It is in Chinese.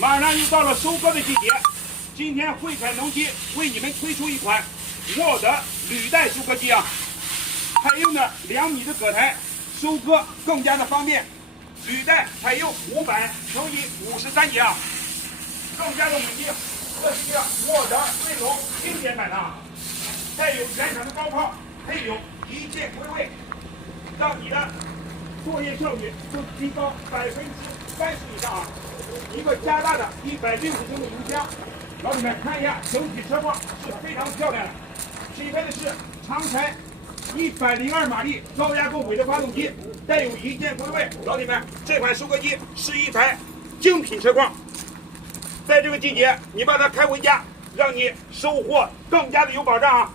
马上又到了收割的季节，今天汇凯农机为你们推出一款沃德履带收割机啊，采用的2米的葛台，收割更加的方便。履带采用500×53节啊，更加的稳定。这是一个沃德锐龙经典版的啊，带有原厂的高抛，配有一键归位，让你的作业效率就提高30%以上啊！一个加大的160升的油箱，老铁们看一下整体车况是非常漂亮的，匹配的是长柴102马力高压共轨的发动机，带有一键归位。老铁们，这款收割机是一台精品车况，在这个季节你把它开回家，让你收获更加的有保障啊！